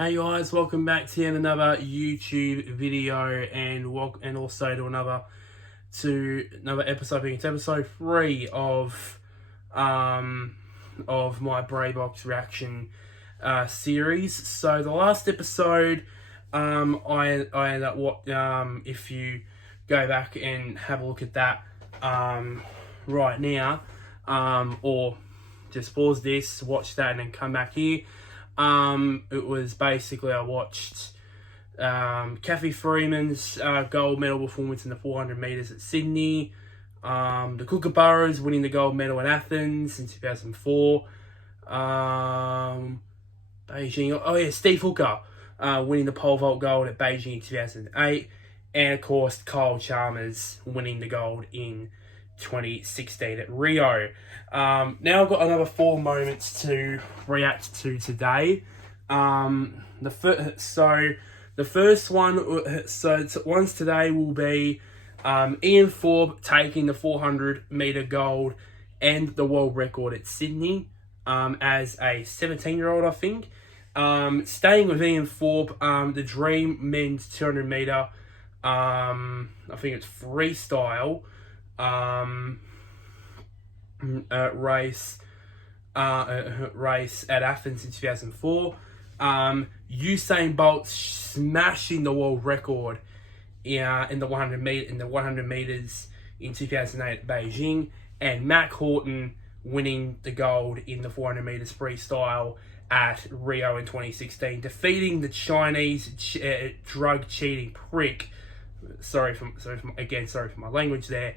Hey guys, welcome back to yet another YouTube video and also to another episode. It's episode 3 of my BRAYBOX reaction series. So the last episode, I ended up if you go back and have a look at that right now, or just pause this, watch that, and then come back here. It was basically I watched Kathy Freeman's gold medal performance in the 400 metres at Sydney, the Kookaburras winning the gold medal in Athens in 2004, Beijing, Steve Hooker winning the pole vault gold at Beijing in 2008, and of course Kyle Chalmers winning the gold in 2016 at Rio. Now I've got another 4 moments to react to today. The first one, ones today will be Ian Thorpe taking the 400 metre gold and the world record at Sydney as a 17-year-old, I think. Staying with Ian Thorpe, the Dream men's 200 metre, I think it's freestyle, race at Athens in 2004. Usain Bolt smashing the world record in the 100 meters in 2008 at Beijing, and Mack Horton winning the gold in the 400 meters freestyle at Rio in 2016, defeating the Chinese drug cheating prick. Sorry for my language there.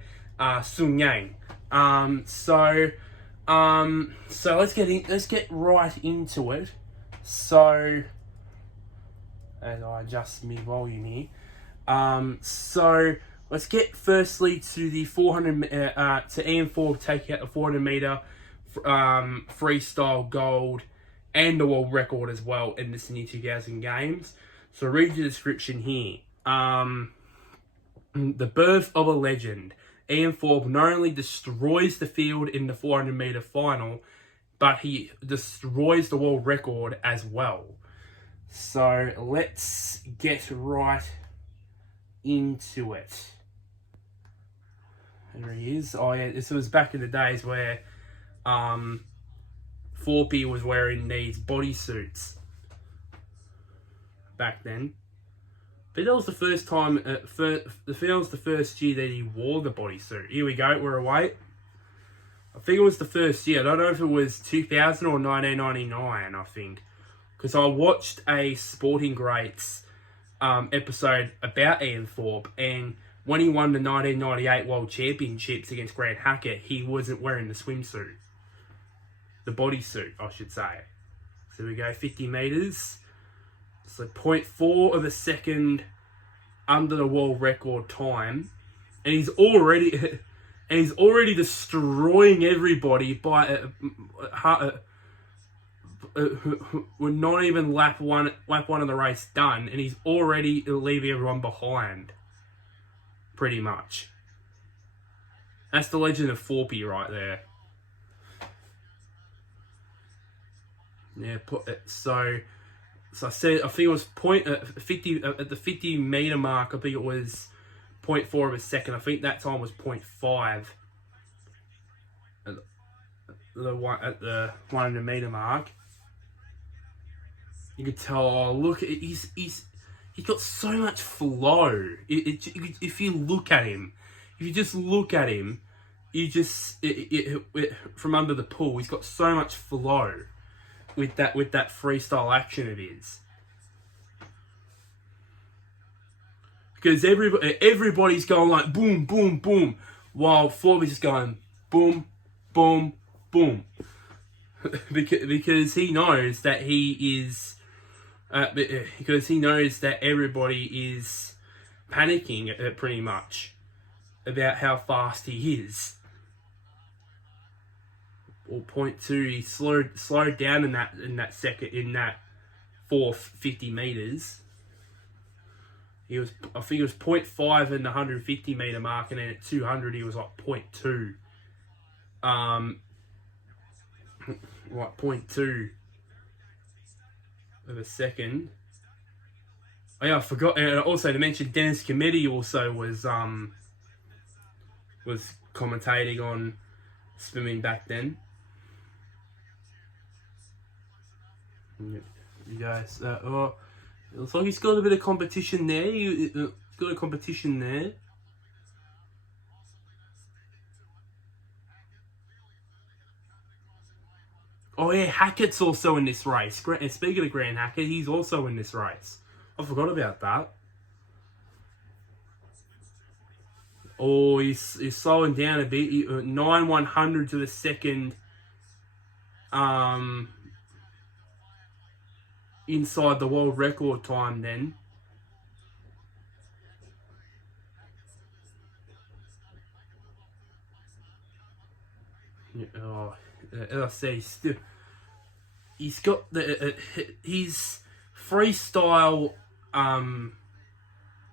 Sun Yang. So let's get right into it. So, as I adjust my volume here. So let's get firstly to the 400 to Ian Thorpe taking out the 400 meter freestyle gold and the world record as well in the Sydney 2000 games. So read the description here. The birth of a legend. Ian Thorpe not only destroys the field in the 400 metre final, but he destroys the world record as well. So let's get right into it. There he is. Oh yeah, this was back in the days where Thorpe was wearing these bodysuits back then. But that was the first time, that was the first year that he wore the bodysuit. Here we go, we're away. I think it was the first year. I don't know if it was 2000 or 1999, I think. Because I watched a Sporting Greats episode about Ian Thorpe, and when he won the 1998 World Championships against Grant Hackett, he wasn't wearing the swimsuit. The bodysuit, I should say. So we go 50 metres. So 0.4 of a second under the world record time, and he's already destroying everybody by we're not even lap one of the race done, and he's already leaving everyone behind. Pretty much. That's the legend of Thorpe right there. Yeah, So I said, I think it was 50 at the 50 meter mark. I think it was 0.4 of a second. I think that time was 0.5 at the 100 meter mark. You could tell. Oh, look, he's got so much flow. If you look at him, from under the pool, he's got so much flow. With that freestyle action of his, because everybody's going like boom, boom, boom, while Thorpe is just going boom, boom, boom, because he knows that because he knows that everybody is panicking pretty much about how fast he is. Or 0.2, he slowed down in that fourth 50 meters. I think it was 0.5 in the 150 meter mark, and then at 200 he was like 0.2. Like 0.2. of a second. Oh yeah, I forgot. And also to mention, Dennis Committee also was commentating on swimming back then. You guys, it looks like he's got a bit of competition there. He's got a competition there. Oh yeah, Hackett's also in this race. Speaking of Grant Hackett, he's also in this race. I forgot about that. Oh, he's slowing down a bit. 9/100 to the second. Inside the world record time then. Oh, as I say, he's got his freestyle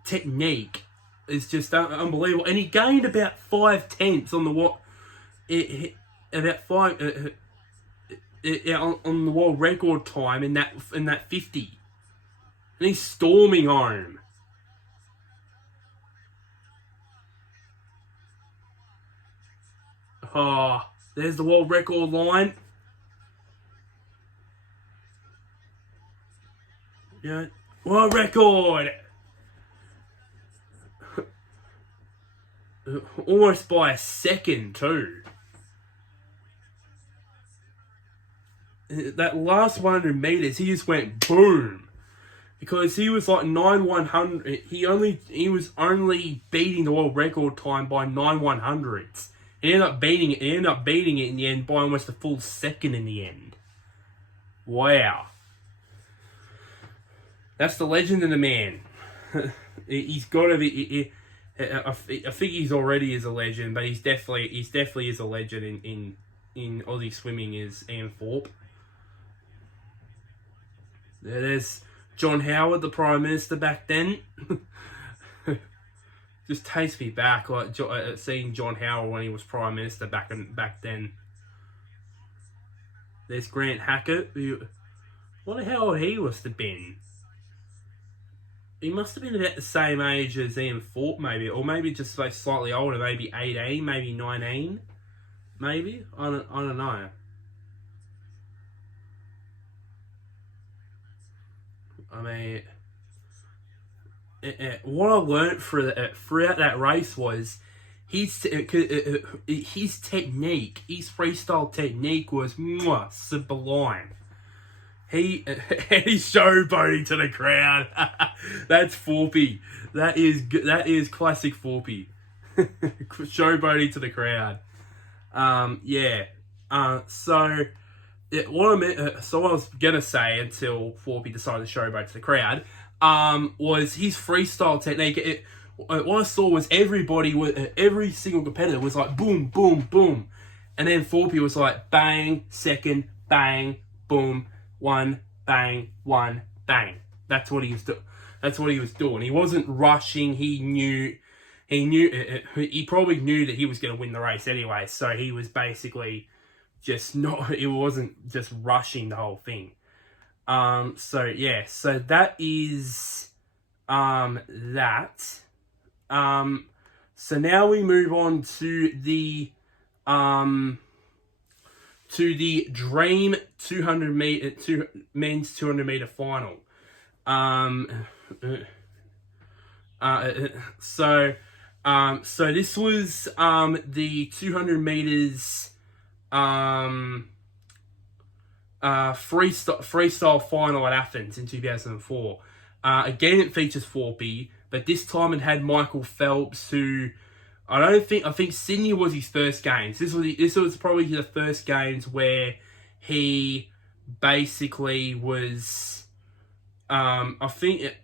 technique is just unbelievable, and he gained about 5/10 on the on the world record time in that 50, and he's storming home. Oh, there's the world record line. Yeah, world record. Almost by a second too. That last 100 meters, he just went boom, because he was like 9/100. He was only beating the world record time by 9/100s. He ended up beating it. He ended up beating it in the end by almost a full second in the end. Wow, that's the legend of the man. He's got to be. I think he's already is a legend, but he's definitely is a legend in Aussie swimming is Ian Thorpe. There's John Howard, the Prime Minister back then. Just takes me back, like seeing John Howard when he was Prime Minister back then. There's Grant Hackett. I wonder how old he must have been. He must have been about the same age as Ian Thorpe, maybe, or maybe just like slightly older, maybe 18, maybe 19, maybe. I don't know. I mean, what I learned throughout that race was his technique, his freestyle technique was sublime. He's showboating to the crowd. That's Thorpe. That is classic Thorpe. Showboating to the crowd. Yeah. What I was gonna say until Thorpe decided to showboat to the crowd, was his freestyle technique. What I saw was every single competitor was like boom, boom, boom, and then Thorpe was like bang, second, bang, boom, one, bang, one, bang. That's what he was doing. That's what he was doing. He wasn't rushing. He probably knew that he was going to win the race anyway. So he was basically just not. It wasn't just rushing the whole thing. So yeah. So that is that. So now we move on to the Dream 200 meter men's 200 meter final. So this was the 200 meters freestyle final at Athens in 2004. Again, it features Thorpe, but this time it had Michael Phelps, who I think Sydney was his first games. This was probably the first games where he basically was. I think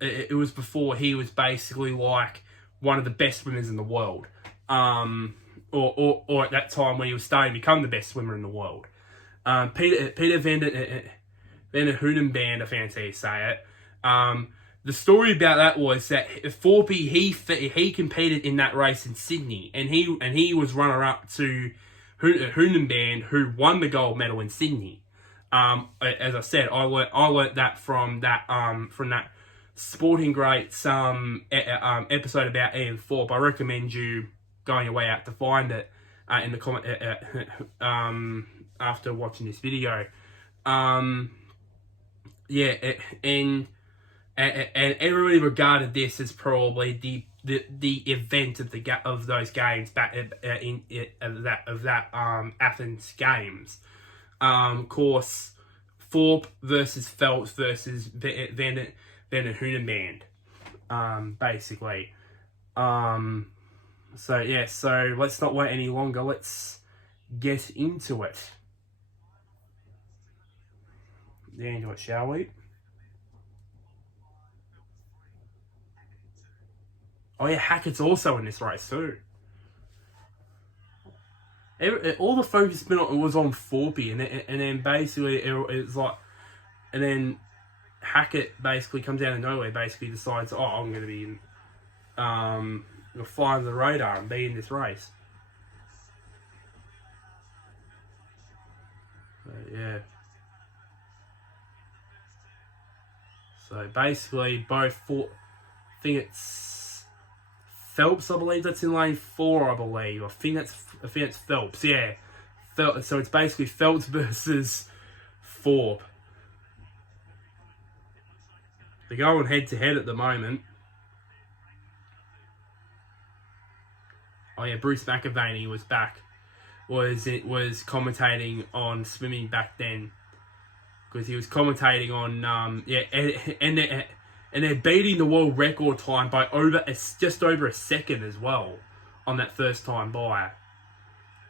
it was before he was basically like one of the best swimmers in the world. Or at that time when he was starting to become the best swimmer in the world. Pieter van der Hoogenband, I think that's how you say it. The story about that was that Thorpe he competed in that race in Sydney, and he was runner up to Hoogenband, who won the gold medal in Sydney. As I said, I learnt that from that Sporting Greats episode about Ian Thorpe. I recommend you going your way out to find it in the comment after watching this video. And everybody regarded this as probably the event of those games back of that Athens games. Of course, Thorpe versus Phelps versus Van and Hoogenband, basically. So let's not wait any longer. Let's get into it. Shall we? Oh yeah, Hackett's also in this race too. All the focus was on Thorpe, and then basically it's like, and then Hackett basically comes out of nowhere, basically decides, oh, I'm going to be fly under the radar and be in this race. So, yeah. So basically, I think it's Phelps, I believe that's in lane 4, I believe. I think it's Phelps, yeah. So it's basically Phelps versus Thorpe. They're going head to head at the moment. Oh yeah, Bruce McAvaney was back. Was commentating on swimming back then, because he was commentating on and they're beating the world record time by just over a second as well on that first time by.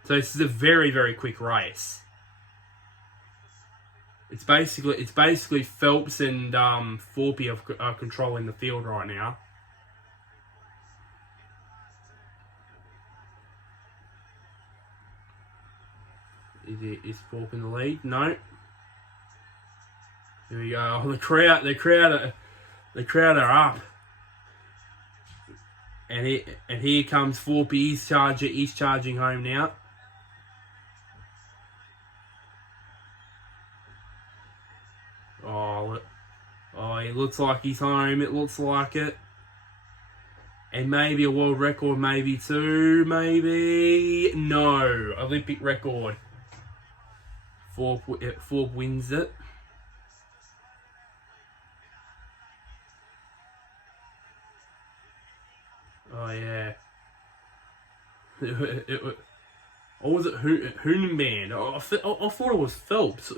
So this is a very, very quick race. It's basically Phelps and Thorpe are controlling the field right now. Is Thorpe in the lead? No. Here we go. Oh, the crowd are up. And here comes Thorpe. He's charging home now. Oh, it looks like he's home. It looks like it. And maybe a world record, maybe two, maybe no. Olympic record. Thorpe wins it. Oh yeah. Or was it Hoogenband? I thought it was Phelps,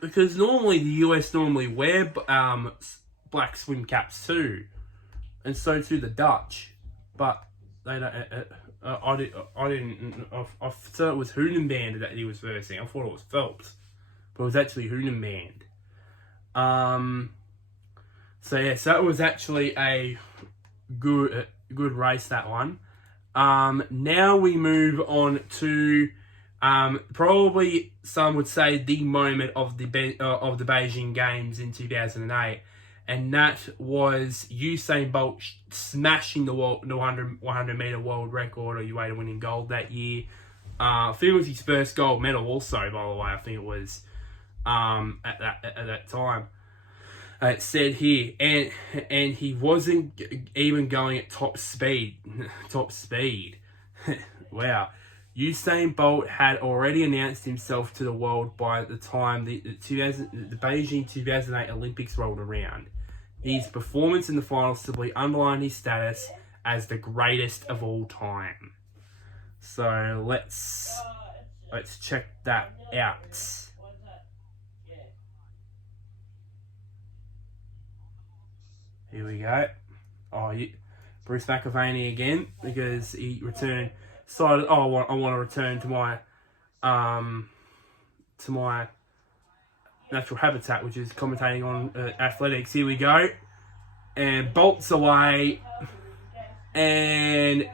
because normally the US wear black swim caps too, and so too the Dutch, but they don't. I thought it was Hoogenband that he was versing. I thought it was Phelps, but it was actually Hoogenband. So it was actually a good race, that one. Now we move on to probably some would say the moment of the Beijing Games in 2008, and that was Usain Bolt smashing the 100 meter world record, or UAE winning gold that year. I think it was his first gold medal, also, by the way. I think it was at that time. It said here, and he wasn't even going at top speed. Wow. Usain Bolt had already announced himself to the world by the time the Beijing 2008 Olympics rolled around. His performance in the final simply underlined his status as the greatest of all time. So let's check that out. Here we go. Bruce McAvaney again, because he returned. Decided, I want to return to my natural habitat, which is commentating on athletics. Here we go, and bolts away, and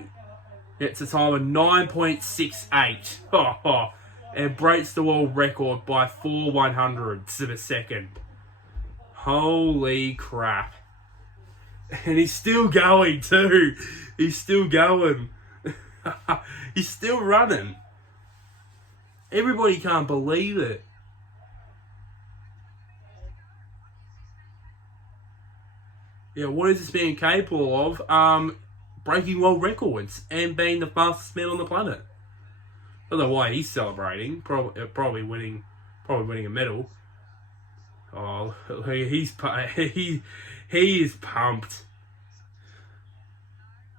it's a time of 9.68. And breaks the world record by 4/100ths of a second. Holy crap! And he's still going too. He's still going. He's still running. Everybody can't believe it. Yeah, what is this man capable of? Breaking world records and being the fastest man on the planet. I don't know why he's celebrating. Probably winning a medal. Oh, he is pumped.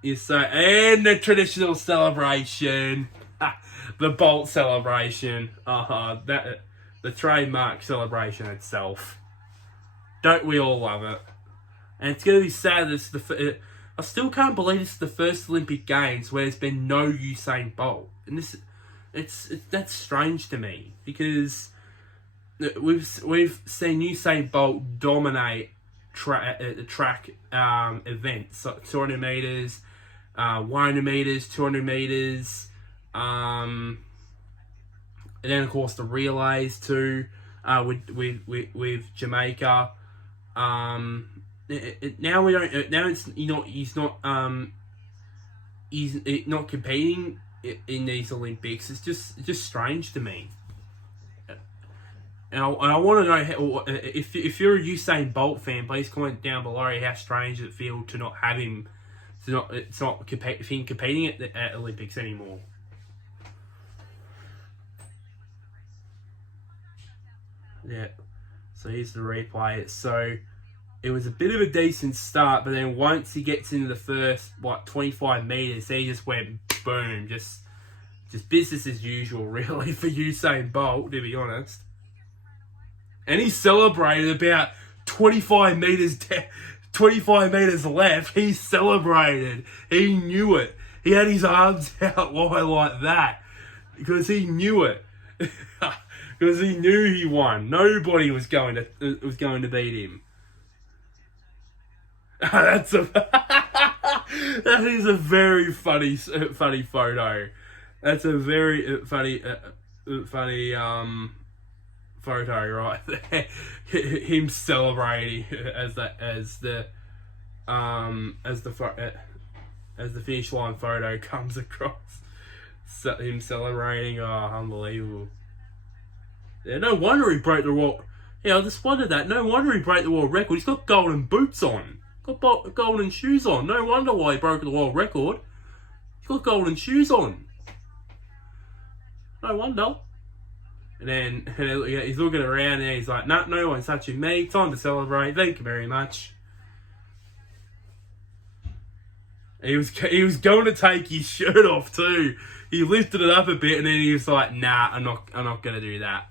And the traditional celebration, the Bolt celebration. The trademark celebration itself. Don't we all love it? And it's gonna be sad. I still can't believe this is the first Olympic Games where there's been no Usain Bolt, and that's strange to me because we've seen Usain Bolt dominate track events, so 200 meters, 100 meters, 200 meters, and then of course the relays too, with Jamaica. Now we don't. Now he's not competing in these Olympics. It's just strange to me. And I want to know if you're a Usain Bolt fan, please comment down below how strange it feels to not have him, competing at Olympics anymore. Yeah. So here's the replay. So it was a bit of a decent start, but then once he gets into the first 25 meters, he just went boom, just business as usual, really, for Usain Bolt, to be honest. And he celebrated about 25 meters 25 meters left. He celebrated. He knew it. He had his arms out wide like that because he knew it. Because he knew he won. Nobody was going to beat him. That is a very funny photo. That's a very funny photo right there. Him celebrating as the finish line photo comes across. So, him celebrating, unbelievable. Yeah, no wonder he broke the world. Yeah, I just wondered that. No wonder he broke the world record. He's got golden boots on. Got golden shoes on. No wonder why he broke the world record. He's got golden shoes on. No wonder. And then he's looking around and he's like, "No, no one's touching me. Time to celebrate. Thank you very much." He was going to take his shirt off too. He lifted it up a bit and then he was like, "Nah, I'm not going to do that.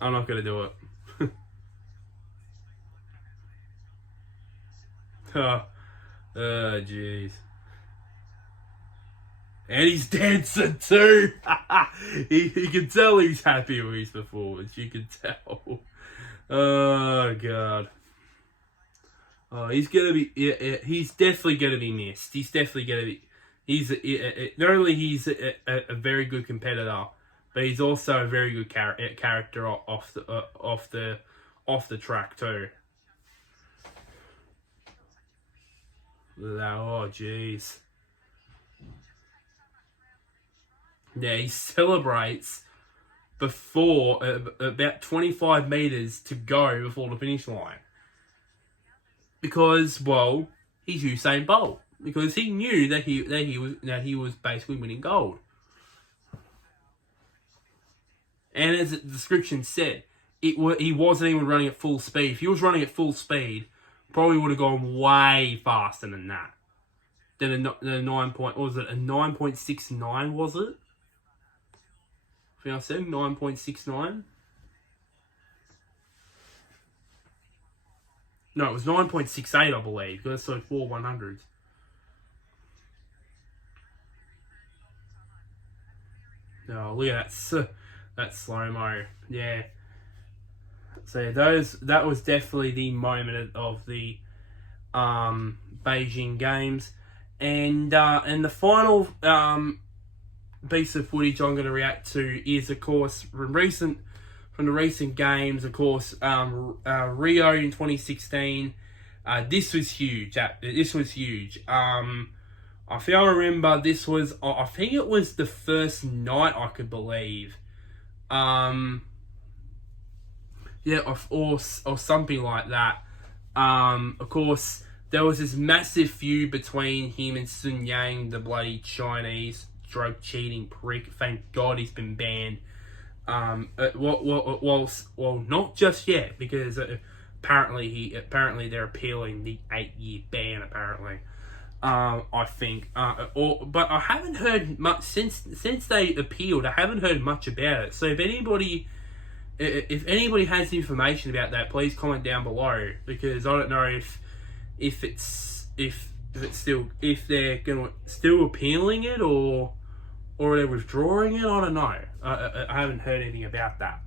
I'm not going to do it." Oh, jeez. And he's dancing too. he can tell he's happy with his performance. You can tell. Oh god. Oh, he's gonna be. He's definitely gonna be missed. He's definitely gonna be. Not only he's a very good competitor, but he's also a very good character off the track too. Oh jeez. Yeah, he celebrates before about 25 meters to go before the finish line. Because, well, he's Usain Bolt. Because he knew that he was basically winning gold. And as the description said, he wasn't even running at full speed. If he was running at full speed, probably would have gone way faster than that. Than the 9.69 was it? I think I said 9.69. No, it was 9.68, I believe. Because that's like 4 100s. Oh, look at that slow-mo. Yeah. So that was definitely the moment of the Beijing Games. And the final piece of footage I'm going to react to is, of course, from the recent games, of course, Rio in 2016. This was huge. I remember this was, I think it was the first night, I could believe. Yeah, or something like that. Of course, there was this massive feud between him and Sun Yang, the bloody Chinese drug cheating prick. Thank God he's been banned. Well, not just yet, because apparently they're appealing the 8-year ban. Apparently, I think. But I haven't heard much since they appealed. I haven't heard much about it. So if anybody has information about that, please comment down below, because I don't know if they're gonna still appealing it, or they're withdrawing it. I don't know. I haven't heard anything about that.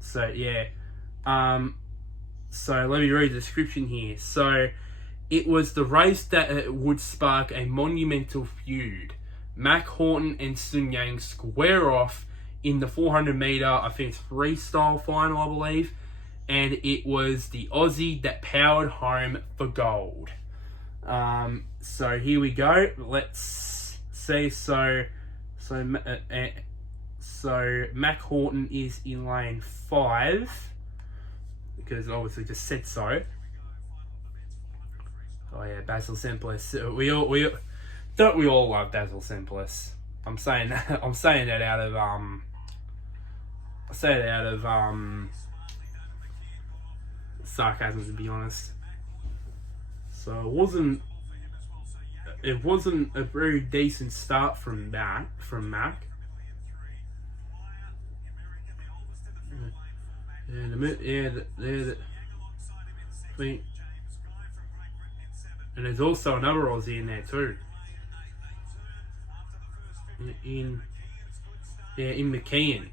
So yeah. So let me read the description here. So it was the race that would spark a monumental feud. Mack, Horton and Sun Yang square off in the 400 meter, I think it's freestyle final, I believe. And it was the Aussie that powered home for gold. So here we go. Let's see. So Mack Horton is in lane 5, because it obviously just said so. Oh yeah, Basil Simplest. We all love Basil Simplest. I'm saying that out of sarcasm, to be honest. So it wasn't a very decent start from Mack. And there's also another Aussie in there too. In McKeon.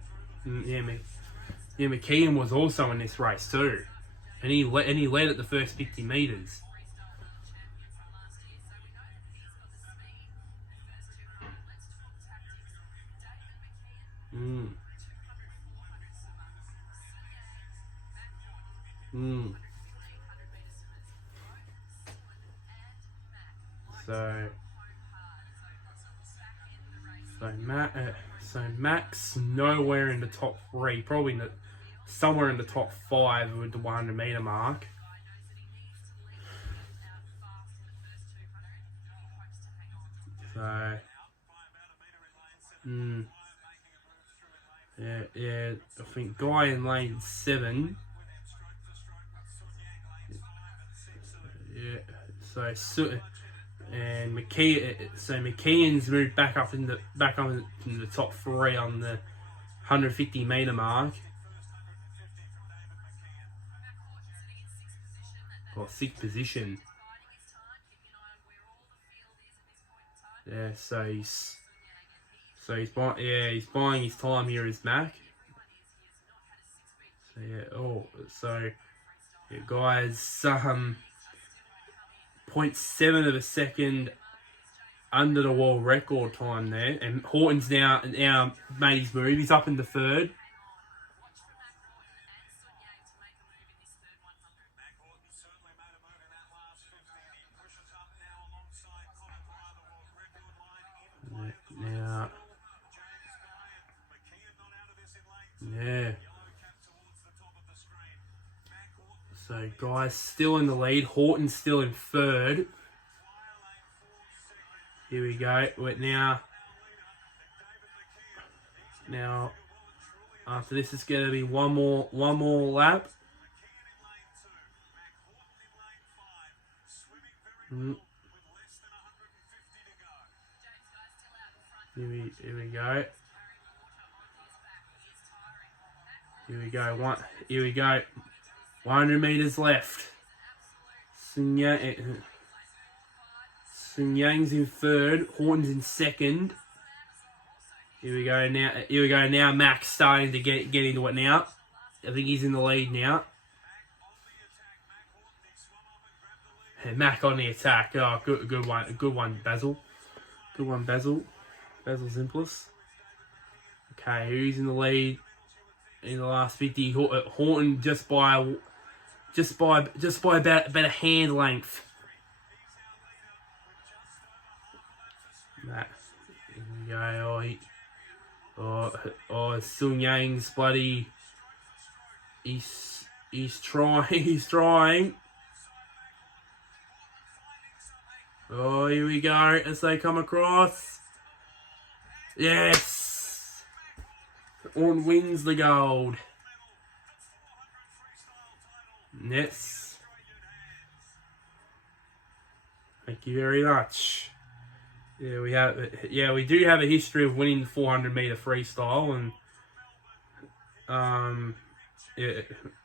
McKeon was also in this race too, and he led at the first 50 meters. So Mack's nowhere in the top 3, probably somewhere in the top 5 with the 100 meter mark. So yeah, I think guy in lane 7. Yeah, and McKeon's moved back up in the top 3 on the 150 meter mark. Or 6th position. Yeah, he's buying his time here as Mack. So yeah, guys, 0.7 of a second under the world record time there, and Horton's now made his move. He's up in the 3rd. Yeah. So guys still in the lead. Horton's still in 3rd. Here we go. Now after this is going to be one more lap. Here we go. Here we go. 100 meters left. Sun Yang's in 3rd. Horton's in 2nd. Here we go now. Mack's starting to get into it now. I think he's in the lead now. And Mack on the attack. Oh, good one, Basil. Good one, Basil. Basil Simplest. Okay, who's in the lead in the last 50? Horton just by about a hand length. That. Here we go. Oh, Sun Yang's bloody. He's trying. He's trying. Oh, here we go as they come across. Yes! Horton wins the gold. Yes. Thank you very much. Yeah, we have. Yeah, we do have a history of winning the 400-meter freestyle, and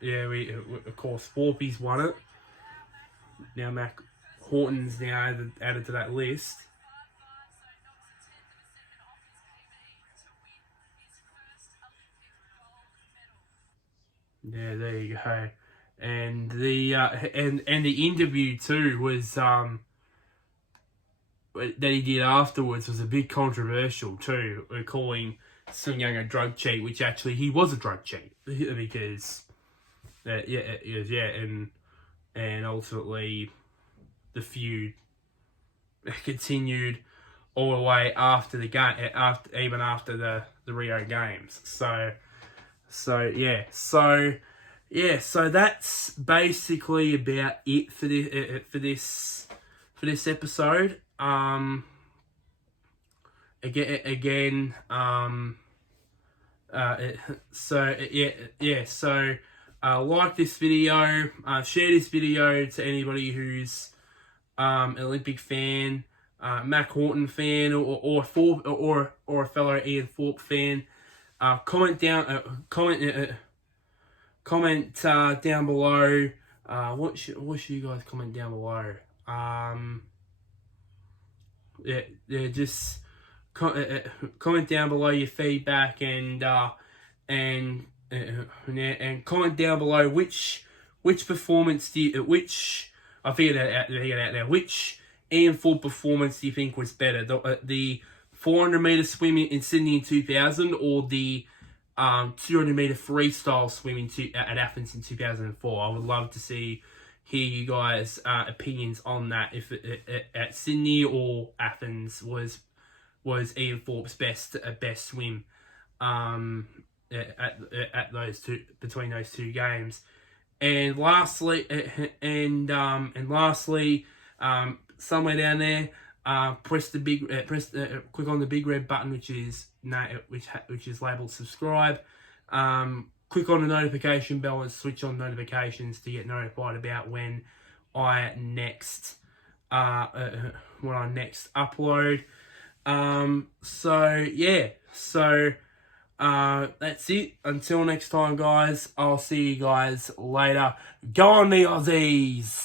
we of course Thorpe's won it. Now Mack Horton's now added to that list. Yeah, there you go. And the and the interview too was that he did afterwards was a bit controversial too, calling Sun Yang a drug cheat, which actually he was a drug cheat because and ultimately the feud continued all the way after the game, after the Rio Games. So that's basically about it for this episode. Like this video, share this video to anybody who's an Olympic fan, Mack Horton fan, or a fellow Ian Thorpe fan. Comment down down below. What should you guys comment down below? Just comment down below your feedback and comment down below which performance I figured out now. Which Ian Thorpe performance do you think was better? The 400-meter swim in Sydney in 2000 or the 200-meter freestyle swim at Athens in 2004? I would love to hear you guys' opinions on that. If at Sydney or Athens was Ian Thorpe's best swim at those two, between those two games. And lastly, somewhere down there, click on the big red button, which is labeled subscribe. Click on the notification bell and switch on notifications to get notified about when I next upload. That's it. Until next time, guys. I'll see you guys later. Go on the Aussies!